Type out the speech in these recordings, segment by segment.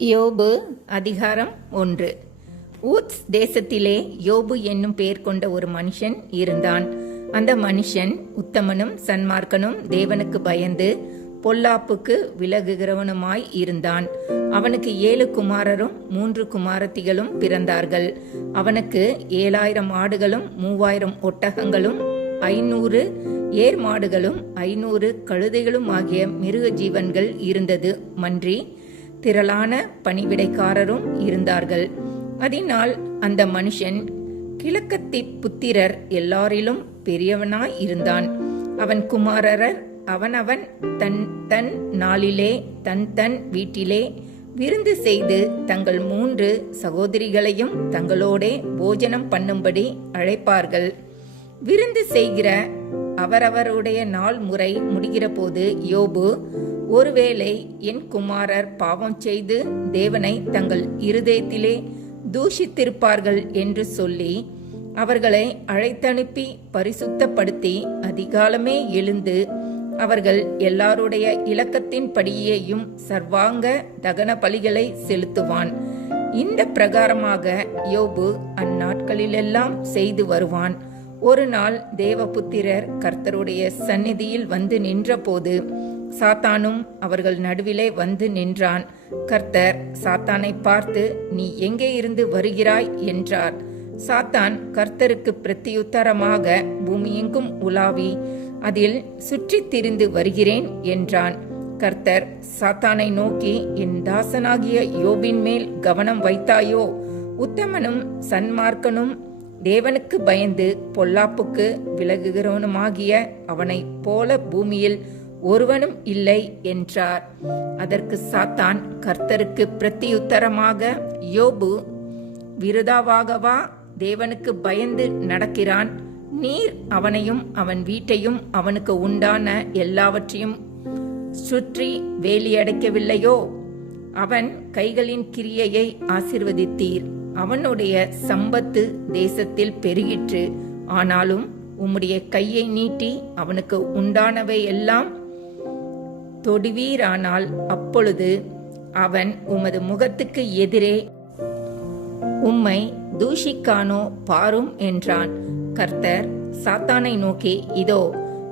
யோபு அதிகாரம் ஒன்று. ஊத்ஸ் தேசத்திலே யோபு என்னும் பெயர் கொண்ட ஒரு மனுஷன் இருந்தான். அந்த மனுஷன் உத்தமனும் சன்மார்க்கனும் தேவனுக்கு பயந்து பொல்லாப்புக்கு விலகுகிறவனுமாய் இருந்தான். அவனுக்கு ஏழு குமாரரும் மூன்று குமாரத்திகளும் பிறந்தார்கள். அவனுக்கு ஏழாயிரம் ஆடுகளும் மூவாயிரம் ஒட்டகங்களும் ஐநூறு ஏர் மாடுகளும் ஐநூறு கழுதைகளும் ஆகிய மிருக ஜீவன்கள் இருந்தது. மன்றி திரளான பணிவிடைக்காரரும் இருந்தார்கள். அதனால் அந்த மனுஷன் கிழக்கத்தி புத்திரர் எல்லாரிலும் பெரியவனாய் இருந்தான். அவன் குமாரரர் அவனவன் தன் தன் நாளிலே தன் தன் வீட்டிலே விருந்து செய்து தங்கள் மூன்று சகோதரிகளையும் தங்களோடே போஜனம் பண்ணும்படி அழைப்பார்கள். விருந்து செய்கிற அவரவருடைய நாள் முறை முடிகிற போது யோபு ஒருவேளை என் குமாரர் பாவம் செய்து தேவனை தங்கள் இருதயத்திலே தூஷித்திருப்பார்கள் என்று சொல்லி அவர்களை அழைத்தனுப்பி பரிசுத்தப்படுத்தி அதிகாலமே எழுந்து அவர்கள் எல்லாருடைய இலக்கத்தின்படியேயும் சர்வாங்க தகன பலிகளை செலுத்துவான். இந்த பிரகாரமாக யோபு அந்நாட்களிலெல்லாம் செய்து வருவான். ஒரு நாள் தேவபுத்திரர் கர்த்தருடைய சந்நிதியில் வந்து நின்றபோது சாத்தானும் அவர்கள் நடுவிலே வந்து நின்றான். கர்த்தர் சாத்தானை பார்த்து நீ எங்கே இருந்து வருகிறாய்? என்றார். சாத்தான் கர்த்தருக்கு பிரத்தியுத்தரமாக பூமியெங்கும் உலாவி அதில் சுற்றித் திரிந்து வருகிறேன் என்றான். கர்த்தர் சாத்தானை நோக்கி என் தாசனாகிய யோபின் மேல் கவனம் வைத்தாயோ? உத்தமனும் சன்மார்க்கனும் தேவனுக்கு பயந்து பொல்லாப்புக்கு விலகுகிறவனுமாகிய அவனைப் போல பூமியில் ஒருவனும் இல்லை என்றார். அதற்கு சாத்தான் கர்த்தருக்கு பிரத்தியுத்தரமாக யோபு விருதாவாகவா? தேவனுக்கு பயந்து நடக்கிறான். நீர் அவனையும் அவன் வீட்டையும் அவனுக்கு உண்டான எல்லாவற்றையும் சுற்றி வேலியடைக்கவில்லையோ? அவன் கைகளின் கிரியையை ஆசிர்வதித்தீர். அவனுடைய சம்பத்து தேசத்தில் பெருகிற்று. ஆனாலும் உம்முடைய கையை நீட்டி அவனுக்கு உண்டானவை எல்லாம் தொடுவீரானால் அப்பொழுது அவன் உமது முகத்துக்கு எதிரே உம்மை தூஷிக்கானோ பாரும் என்றான். கர்த்தர் சாத்தானை நோக்கி இதோ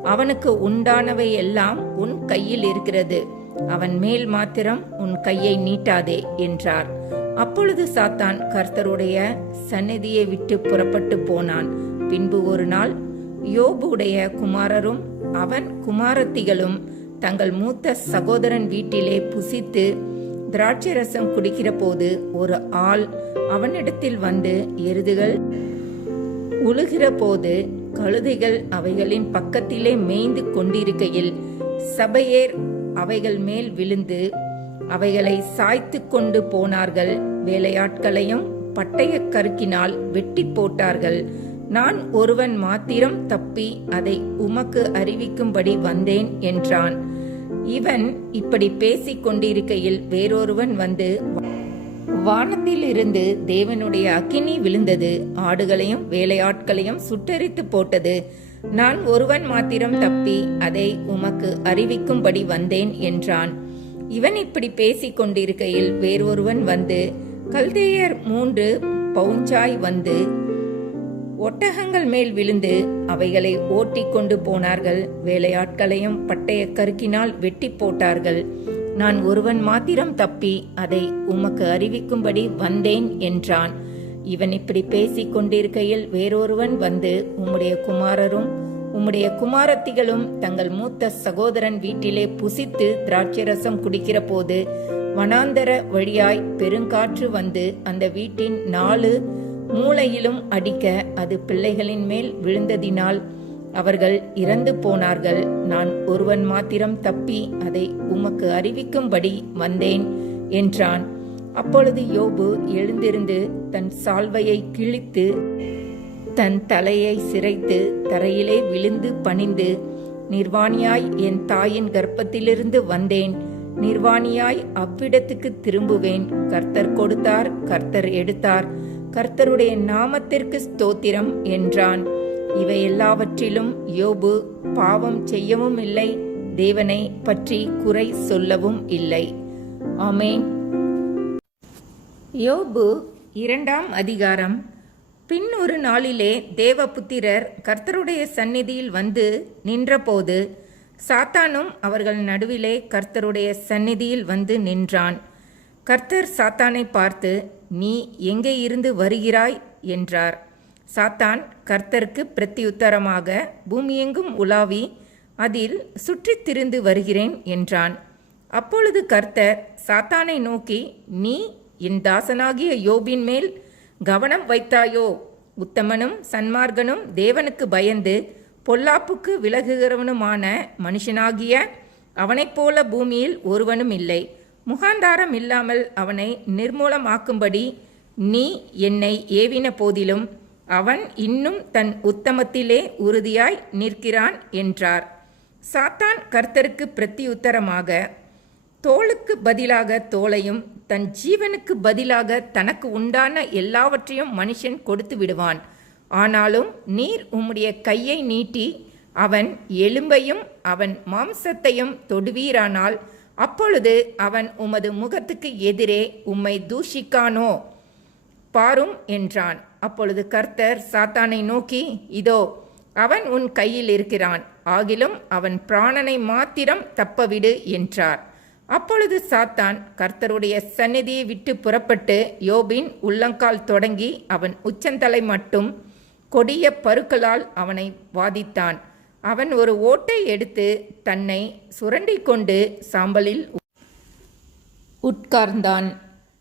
அவனுக்கு உண்டானவை எல்லாம் உன் கையில் இருக்கிறது. அவன் மேல் மாத்திரம் உன் கையை நீட்டாதே என்றார். அப்பொழுது சாத்தான் கர்த்தருடைய சந்நிதியை விட்டு புறப்பட்டு போனான். பின்பு ஒரு நாள் யோபுடைய குமாரரும் அவன் குமாரத்திகளும் தங்கள் மூத்த சகோதரன் வீட்டிலே புசித்து திராட்சை ரசம் குடிக்கிற போது ஒரு ஆள் அவனிடத்தில் வந்து எருதுகள் உழுகிற போது கழுதைகள் அவைகளின் பக்கத்திலே மேய்ந்து கொண்டிருக்கையில் சபையேர் அவைகள் மேல் விழுந்து அவைகளை சாய்த்து கொண்டு போனார்கள். வேலையாட்களையும் பட்டய கருக்கினால் வெட்டி போட்டார்கள். நான் ஒருவன் மாத்திரம் தப்பி அதை உமக்கு அறிவிக்கும்படி வந்தேன் என்றான். இவன் இப்படி பேசிக் கொண்டிருக்கையில் வேறொருவன் வந்து வானத்திலிருந்து தேவனுடைய அக்கினி விழுந்தது. ஆடுகளையும் வேலையாட்களையும் சுட்டரித்து போட்டது. நான் ஒருவன் மாத்திரம் தப்பி அதை உமக்கு அறிவிக்கும்படி வந்தேன் என்றான். இவன் இப்படி பேசிக் கொண்டிருக்கையில் வேறொருவன் வந்து கல்தேயர் மூன்று பவுஞ்சாய் வந்து ஒட்டகங்கள் மேல் விழுந்து அவைகளை ஓட்டி கொண்டு போனார்கள். வேலையாட்களையும் பட்டய கருக்கினால் வெட்டி போட்டார்கள். நான் ஒருவன் மாத்திரம் தப்பி அதை உமக்கு அறிவிக்கும்படி வந்தேன் என்றான். இவன் இப்படி பேசிக் கொண்டிருக்கையில் வேறொருவன் வந்து உம்முடைய குமாரரும் உம்முடைய குமாரத்திகளும் தங்கள் மூத்த சகோதரன் வீட்டிலே புசித்து திராட்சரசம் குடிக்கிற போது வனாந்தர வழியாய் பெருங்காற்று வந்து அந்த வீட்டின் நாலு மூளையிலும் அடிக்க அது பிள்ளைகளின் மேல் விழுந்ததினால் அவர்கள் இறந்து போனார்கள். நான் ஒருவன் மாத்திரம் தப்பி அதை உமக்கு அறிவிக்கும்படி வந்தேன் என்றான். அப்பொழுது யோபு எழுந்திருந்து தன் சால்வையை கிழித்து தன் தலையை சிரைத்து தரையிலே விழுந்து பணிந்து நிர்வாணியாய் என் தாயின் கர்ப்பத்திலிருந்து வந்தேன். நிர்வாணியாய் அவ்விடத்துக்கு திரும்புவேன். கர்த்தர் கொடுத்தார் கர்த்தர் எடுத்தார். கர்த்தருடைய நாமத்திற்கு ஸ்தோத்திரம் என்றான். இவை எல்லாவற்றிலும் யோபு பாவம் செய்யவும் இல்லை தேவனை பற்றி குறை சொல்லவும் இல்லை. ஆமேன். யோபு இரண்டாம் அதிகாரம். பின் ஒரு நாளிலே தேவபுத்திரர் கர்த்தருடைய சந்நிதியில் வந்து நின்றபோது சாத்தானும் அவர்கள் நடுவிலே கர்த்தருடைய சந்நிதியில் வந்து நின்றான். கர்த்தர் சாத்தானை பார்த்து நீ எங்கே இருந்து வருகிறாய்? என்றார். சாத்தான் கர்த்தருக்கு பிரத்தியுத்தரமாக பூமியெங்கும் உலாவி அதில் சுற்றித் திரிந்து வருகிறேன் என்றான். அப்பொழுது கர்த்தர் சாத்தானை நோக்கி நீ என் தாசனாகிய யோபின் மேல் கவனம் வைத்தாயோ? உத்தமனும் சன்மார்கனும் தேவனுக்கு பயந்து பொல்லாப்புக்கு விலகுகிறவனுமான மனுஷனாகிய அவனைப் போல பூமியில் ஒருவனும் இல்லை. முகாந்தாரம் இல்லாமல் அவனை நிர்மூலமாக்கும்படி நீ என்னை ஏவின போதிலும் அவன் இன்னும் தன் உத்தமத்திலே உறுதியாய் நிற்கிறான் என்றார். சாத்தான் கர்த்தருக்கு பிரத்தியுத்தரமாக தோளுக்கு பதிலாக தோளையும் தன் ஜீவனுக்கு பதிலாக தனக்கு உண்டான எல்லாவற்றையும் மனுஷன் கொடுத்து விடுவான். ஆனாலும் நீர் உம்முடைய கையை நீட்டி அவன் எலும்பையும் அவன் மாம்சத்தையும் தொடுவீரானால் அப்பொழுது அவன் உமது முகத்துக்கு எதிரே உம்மை தூஷிக்கானோ? பாரும் என்றான். அப்பொழுது கர்த்தர் சாத்தானை நோக்கி இதோ அவன் உன் கையில் இருக்கிறான். ஆகிலும் அவன் பிராணனை மாத்திரம் தப்பவிடு என்றார். அப்பொழுது சாத்தான் கர்த்தருடைய சந்நிதியை விட்டு புறப்பட்டு யோபின் உள்ளங்கால் தொடங்கி அவன் உச்சந்தலை மட்டும் கொடிய பருக்களால் அவனை வாதித்தான். அவன் ஒரு ஓட்டை எடுத்து தன்னை சுரண்டிக் கொண்டு சாம்பலில் உட்கார்ந்தான்.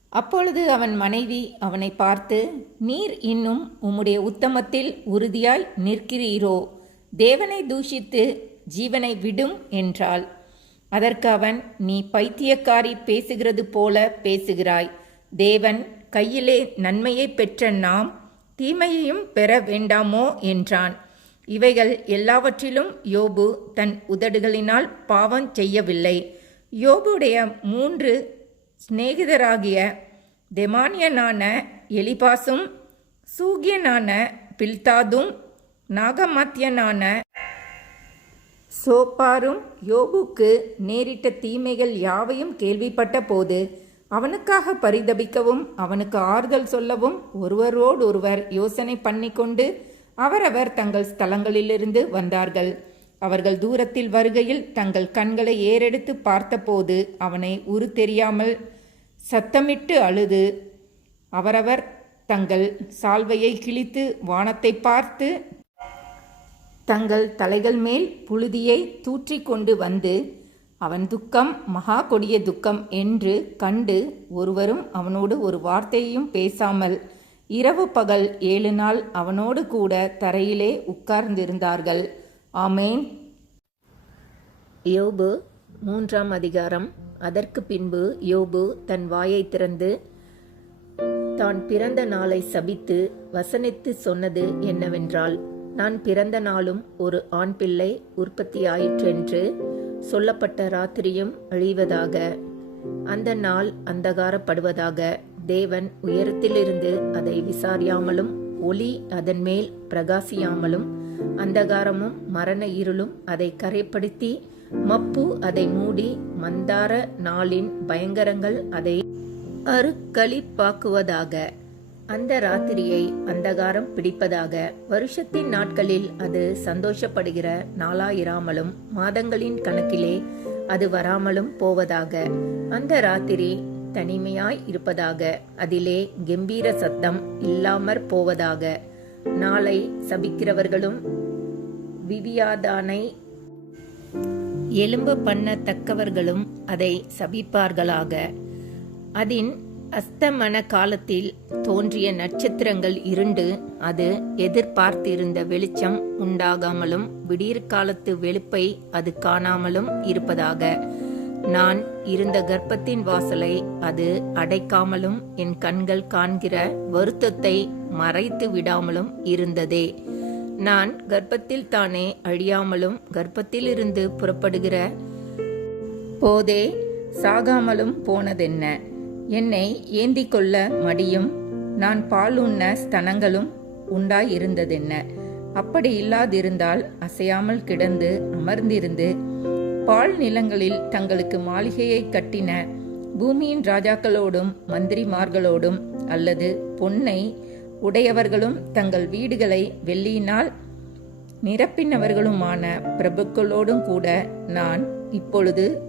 அப்பொழுது அவன் மனைவி அவனை பார்த்து நீர் இன்னும் உம்முடைய உத்தமத்தில் உறுதியாய் நிற்கிறீரோ? தேவனை தூஷித்து ஜீவனை விடும் என்றாள். அதற்கு அவன் நீ பைத்தியக்காரி பேசுகிறது போல பேசுகிறாய். தேவன் கையிலே நன்மையை பெற்ற நாம் தீமையையும் பெற வேண்டாமோ? என்றான். இவைகள் எல்லாவற்றிலும் யோபு தன் உதடுகளினால் பாவம் செய்யவில்லை. யோபுடைய மூன்று சிநேகிதராகிய தெமானியனான எலிபாசும் சூகியனான பில்தாதும் நாகமாத்தியனான சோப்பாரும் யோபுக்கு நேரிட்ட தீமைகள் யாவையும் கேள்விப்பட்ட போது அவனுக்காக பரிதபிக்கவும் அவனுக்கு ஆறுதல் சொல்லவும் ஒருவரோடொருவர் யோசனை பண்ணிக்கொண்டு அவரவர் தங்கள் ஸ்தலங்களிலிருந்து வந்தார்கள். அவர்கள் தூரத்தில் வருகையில் தங்கள் கண்களை ஏறெடுத்து பார்த்தபோது அவனை உரு தெரியாமல் சத்தமிட்டு அழுது. அவரவர் தங்கள் சால்வையை கிழித்து வானத்தை பார்த்து தங்கள் தலைகள் மேல் புழுதியை தூற்றி கொண்டு வந்து அவன் துக்கம் மகா கொடிய துக்கம் என்று கண்டு ஒருவரும் அவனோடு ஒரு வார்த்தையையும் பேசாமல் இரவு பகல் ஏழு நாள் அவனோடு கூட தரையிலே உட்கார்ந்திருந்தார்கள். ஆமேன். யோபு மூன்றாம் அதிகாரம். அதற்கு பின்பு யோபு தன் வாயை திறந்து தான் பிறந்த நாளை சபித்து வசனித்து சொன்னது என்னவென்றால் நான் பிறந்த நாளும் ஒரு ஆண் பிள்ளை உற்பத்தியாயிற்றென்று சொல்லப்பட்ட ராத்திரியும் அழிவதாக அந்த நாள் அந்தகாரப்படுவதாக. தேவன் உயரத்திலிருந்து அதை விசாரியாமலும் ஒளி அதன் மேல் பிரகாசியாமலும் அந்தகாரமும் மரண இருளும் அதை கரைப்படுத்தி மப்பு அதை மூடி மந்தார நாளின் பயங்கரங்கள் அதை அருக்களிப்பாக்குவதாக அந்த ராத்திரியை அந்தகாரம் பிடிப்பதாக வருஷத்தின் நாட்களில் அது சந்தோஷப்படுகிற நாளாயிராமலும் மாதங்களின் கணக்கிலே அது வராமலும் போவதாக அந்த ராத்திரி தனிமையாய் இருப்பதாக அதிலே கம்பீர சத்தம் இல்லாமற் போவதாக. நாளை சபிக்கிறவர்களும் விவியாதானை எலும்பு பண்ணத்தக்கவர்களும் அதை சபிப்பார்களாக. அதின் அஸ்தமன காலத்தில் தோன்றிய நட்சத்திரங்கள் இருண்டு அது எதிர்பார்த்திருந்த வெளிச்சம் உண்டாகாமலும் விடியற்காலத்து வெளுப்பை அது காணாமலும் இருப்பதாக. நான் இருந்த கர்ப்பத்தின் வாசலை அது அடைக்காமலும் என் கண்கள் காண்கிற வருத்தத்தை மறைத்து விடாமலும் இருந்ததே. நான் கர்ப்பத்தில் தானே அழியாமலும் கர்ப்பத்திலிருந்து புறப்படுகிற போதே சாகாமலும் போனதென்ன? என்னை ஏந்திக் கொள்ள மடியும் நான் பால் உண்ண ஸ்தனங்களும் உண்டாயிருந்ததென்ன? அப்படி இல்லாதிருந்தால் அசையாமல் கிடந்து அமர்ந்திருந்து பால் நிலங்களில் தங்களுக்கு மாளிகையை கட்டின பூமியின் ராஜாக்களோடும் மந்திரிமார்களோடும் அல்லது பொன்னை உடையவர்களும் தங்கள் வீடுகளை வெள்ளியினால் நிரப்பினவர்களுமான பிரபுக்களோடும் கூட நான் இப்பொழுது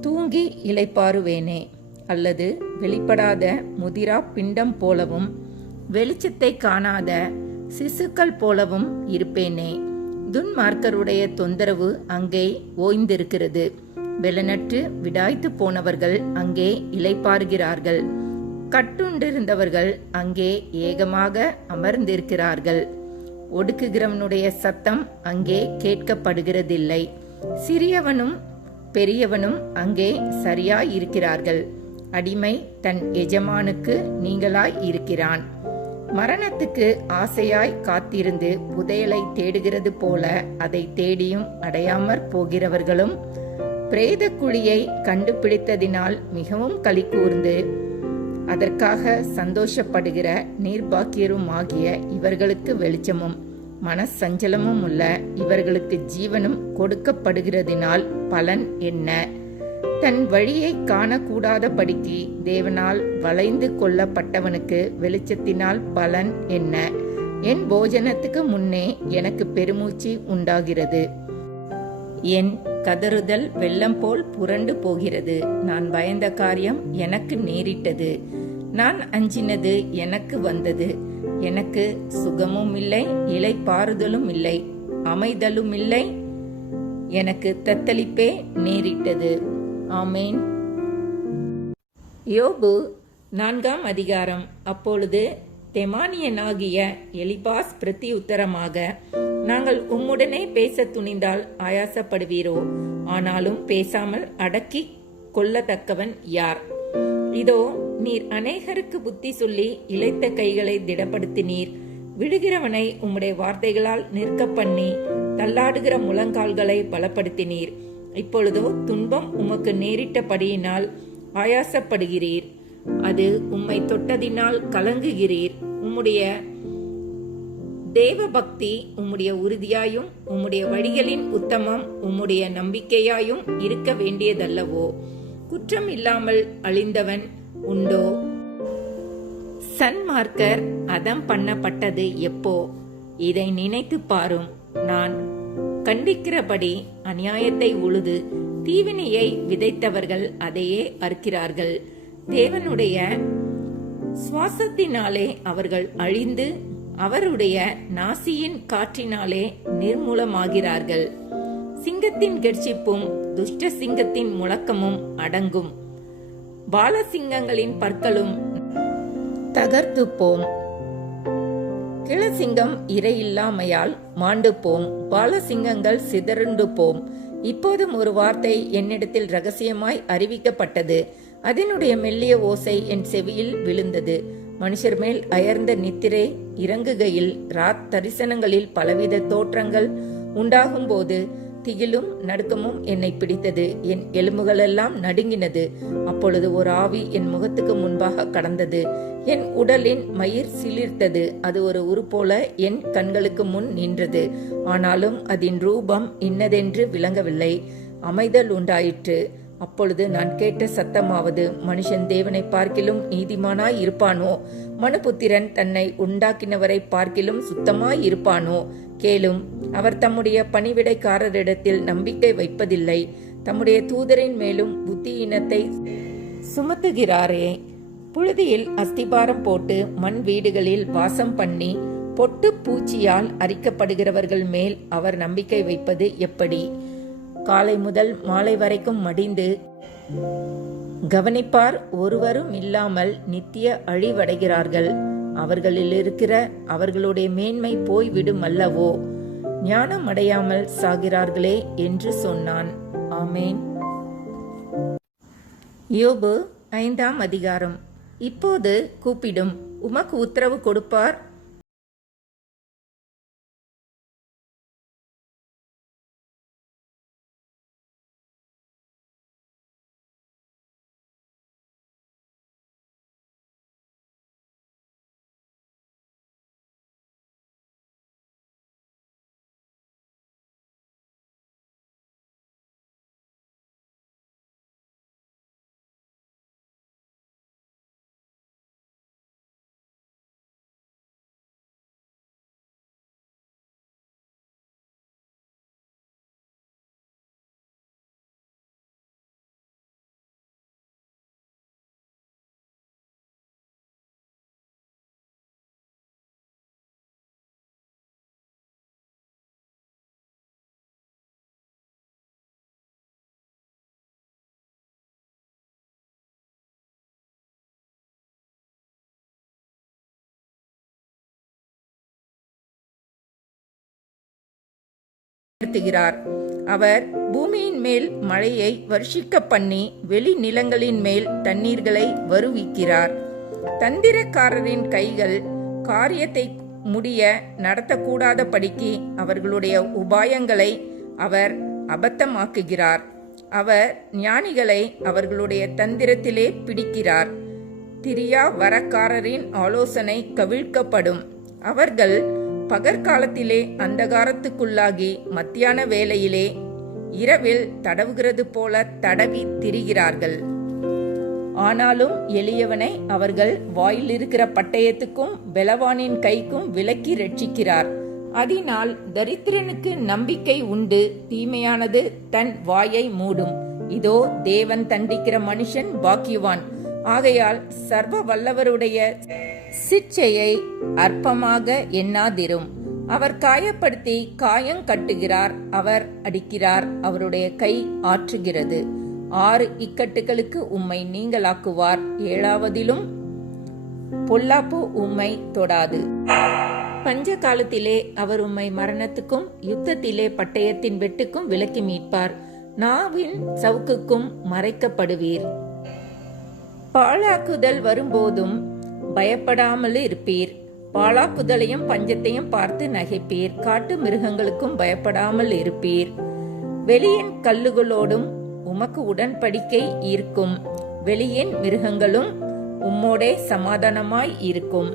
தூங்கி இளைப்பாறுவேனே. அல்லது வெளிப்படாத முதிரா பிண்டம் போலவும் வெளிச்சத்தை காணாத சிசுக்கள் போலவும் இருப்பேனே. துன்மார்க்கருடைய தொந்தரவு அங்கே ஓய்ந்திருக்கிறது. வெளநற்று விடாய்த்து போனவர்கள் அங்கே இலைப்பாறுகிறார்கள் கட்டுண்டிருந்தவர்கள் அங்கே ஏகமாக அமர்ந்திருக்கிறார்கள். ஒடுக்குகிறவனுடைய சத்தம் அங்கே கேட்கப்படுகிறதில்லை. சிறியவனும் பெரியவனும் அங்கே சரியாய் இருக்கிறார்கள் அடிமை தன் எஜமானுக்கு நீங்களாய் இருக்கிறான். மரணத்துக்கு ஆசையாய் காத்திருந்து புதையலை தேடுகிறது போல அதை தேடியும் அடையாமற் போகிறவர்களும் பிரேத குழியை கண்டுபிடித்ததினால் மிகவும் களி கூர்ந்து அதற்காக சந்தோஷப்படுகிற நீர்பாக்கியருமாகிய இவர்களுக்கு வெளிச்சமும் மனசஞ்சலமும் உள்ள இவர்களுக்கு ஜீவனும் கொடுக்கப்படுகிறதினால் பலன் என்ன? தன் வழியை காணக்கூடாதபடிக்கு தேவனால் வளைந்து கொள்ளப்பட்டவனுக்கு வெளிச்சத்தினால் பலன் என்ன? என் போஜனத்துக்கு முன்னே எனக்கு பெருமூச்சு உண்டாகிறது. என் கதறுதல் வெள்ளம் போல் புரண்டு போகிறது. நான் பயந்த காரியம் எனக்கு நேரிட்டது. நான் அஞ்சினது எனக்கு வந்தது. எனக்கு சுகமும் இல்லை இலை பாறுதலும் இல்லை அமைதலும் இல்லை எனக்கு தத்தளிப்பே நேரிட்டது. ஆமேன். யோபு நான்காம் அதிகாரம். அப்பொழுது தெமானியனாகிய எலிபாஸ் பிரதி உத்தரமாக நாங்கள் உம்முடனே பேச துணிந்தால் ஆயாசப்படுவீரோ? ஆனாலும் பேசாமல் அடக்கி கொள்ளத்தக்கவன் யார்? இதோ நீர் அநேகருக்கு புத்தி சொல்லி இழைத்த கைகளை திடப்படுத்தினீர். விழுகிறவனை உம்முடைய வார்த்தைகளால் நிற்க பண்ணி தள்ளாடுகிற முழங்கால்களை பலப்படுத்தினீர். இப்பொழுதோ துன்பம் உமக்கு நேரிட்டபடியினால் ஆயாசப்படுகிறீர். அது உம்மை தொட்டதினால் கலங்குகிறீர். உம்முடைய தேவ பக்தி உம்முடைய உறுதியாயும் உம்முடைய வழிகளின் உத்தமம் உம்முடைய நம்பிக்கையாயும் இருக்க வேண்டியதல்லவோ? குற்றம் இல்லாமல் அழிந்தவன் உண்டோ? சன்மார்க்கர் அதம் பண்ணப்பட்டது எப்போ? இதை நினைத்து பாரும். நான் கண்டிக்கிறபடி அநியாயத்தை உழுது தீவினையை விதைத்தவர்கள் அதையே அறுக்கிறார்கள். தேவனுடைய சுவாசத்தினாலே அவர்கள் அழிந்து அவருடைய நாசியின் காற்றினாலே நிர்மூலமாகிறார்கள். சிங்கத்தின் கெர்ச்சிப்பும் துஷ்ட சிங்கத்தின் முழக்கமும் அடங்கும். பாலசிங்கங்களின் பற்களும் தகர்த்துப்போம். இளசிங்கம் இரையில்லாமையால் இறையில்லாமையால் மாண்டு போம் பாலசிங்கங்கள் சிதறுண்டு போம் இப்போதும் ஒரு வார்த்தை என்னிடத்தில் ரகசியமாய் அறிவிக்கப்பட்டது. அதனுடைய மெல்லிய ஓசை என் செவியில் விழுந்தது. மனுஷர் மேல் அயர்ந்த நித்திரை இறங்குகையில் ராத் தரிசனங்களில் பலவித தோற்றங்கள் உண்டாகும் போது திகிலும் நடுக்கமும் என்னை பிடித்தது. என் எலும்புகளெல்லாம் நடுங்கினது. அப்பொழுது ஒரு ஆவி என் முகத்துக்கு முன்பாக கடந்தது. என் உடலின் மயிர் சிலிர்த்தது. அது ஒரு உருப்போல என் கண்களுக்கு முன் நின்றது. ஆனாலும் அதன் ரூபம் இன்னதென்று விளங்கவில்லை. அமைதல் உண்டாயிற்று. அப்பொழுது நான் கேட்ட சத்தமாவது மனுஷன் தேவனை பார்க்கிலும் நீதிமானாய் இருப்பானோ? மனுபுத்திரன் தன்னை உண்டாக்கினவரை பார்க்கிலும் சுத்தமாய் இருப்பானோ? கேளும் அவர் தம்முடைய பணிவிடைக்காரரிடத்தில் நம்பிக்கை வைப்பதில்லை. தம்முடைய தூதரின் மேலும் புத்தியினத்தை சுமத்துகிறாரே. புழுதியில் அஸ்திபாரம் போட்டு மண் வீடுகளில் வாசம் பண்ணி பொட்டு பூச்சியால் அரிக்கப்படுகிறவர்கள் மேல் அவர் நம்பிக்கை வைப்பது எப்படி? காலை முதல் மாலை வரைக்கும் மடிந்து கவனிப்பார் ஒருவரும் இல்லாமல் நித்திய அழிவடைகிறார்கள். அவர்களில் இருக்கிற அவர்களுடைய மேன்மை போய்விடும் அல்லவோ? ஞானம் அடையாமல் சாகிறார்களே என்று சொன்னான். ஆமேன். யோபு ஐந்தாம் அதிகாரம். இப்போது கூப்பிடும் உமக்கு உத்தரவு கொடுப்பார் உயர்த்துகிறார். அவர் பூமியின் மேல் மழையை வருஷிக்க பண்ணி வெளி நிலங்களின் மேல் தண்ணீர்களை வருவிக்கிறார். தந்திரக்காரரின் கைகள் காரியத்தை முடிய நடத்தக்கூடாதபடிக்கு அவர்களுடைய உபாயங்களை அவர் அபத்தமாக்குகிறார். அவர் ஞானிகளை அவர்களுடைய தந்திரத்திலே பிடிக்கிறார். திரியா வரக்காரரின் ஆலோசனை கவிழ்க்கப்படும். அவர்கள் பகற்காலத்திலே அந்தகாரத்துக்குள்ளாகி மத்தியான வேளையிலே இரவில் தடவுகிறது போல தடவி திரிகிறார்கள். ஆனாலும் எளியவனை அவர்கள் வாயிலிருக்கிற பட்டயத்துக்கும் பெலவானின் கைக்கும் விலக்கி ரட்சிக்கிறார். அதனால் தரித்திரனுக்கு நம்பிக்கை உண்டு தீமையானது தன் வாயை மூடும். இதோ தேவன் தண்டிக்கிற மனுஷன் பாக்கியவான். ஆகையால் சர்வ வல்லவருடைய சிச்சையை அற்பமாக எண்ணாதிரும். அவர் காயப்படுத்தி காயம் கட்டுகிறார் அவர் அடிக்கிறார் அவருடைய கை ஆற்றுகிறது. ஆறு இக்கட்டுகளுக்கு உம்மை நீங்களாக்குவார். ஏழாவதிலும் பொல்லாப்பு உம்மை தொடாது. பஞ்ச காலத்திலே அவர் உம்மை மரணத்துக்கும் யுத்தத்திலே பட்டயத்தின் வெட்டுக்கும் விலக்கி மீட்பார். நாவின் சவுக்குக்கும் மறைக்கப்படுவீர். பாழாக்குதல் வரும்போதும் பயப்படாமல் இருப்பீர். பாழாக்குதலையும் பஞ்சத்தையும் பார்த்து நகைப்பீர். காட்டு மிருகங்களுக்கும் பயப்படாமல் இருப்பீர். வெளியின் கல்லுகளோடும் உமக்கு உடன்படிக்கை இருக்கும் வெளியின் மிருகங்களும் உம்மோடே சமாதானமாய் இருக்கும்.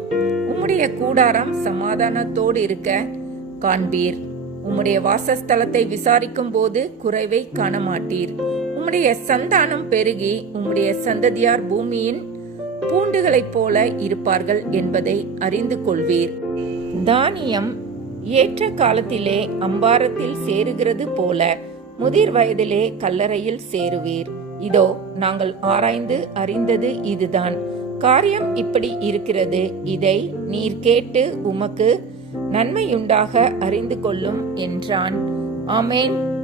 உம்முடைய கூடாரம் சமாதானத்தோடு இருக்க காண்பீர். உம்முடைய வாசஸ்தலத்தை விசாரிக்கும் போது குறைவை காண மாட்டீர் உம்முடைய சந்தானம் பெருகி உம்முடைய சந்ததியார் பூமியின் பூண்டுகளைப் போல இருப்பார்கள் என்பதை அறிந்து கொள்வீர். தானியம் ஏற்ற காலத்திலே அம்பாரத்தில் சேருகிறது போல முதிர் வயதிலே கல்லறையில் சேருவீர். இதோ நாங்கள் ஆராய்ந்து அறிந்தது இதுதான். காரியம் இப்படி இருக்கிறது. இதை நீர் கேட்டு உமக்கு நன்மையுண்டாக அறிந்து கொள்ளும் என்றான். ஆமேன்.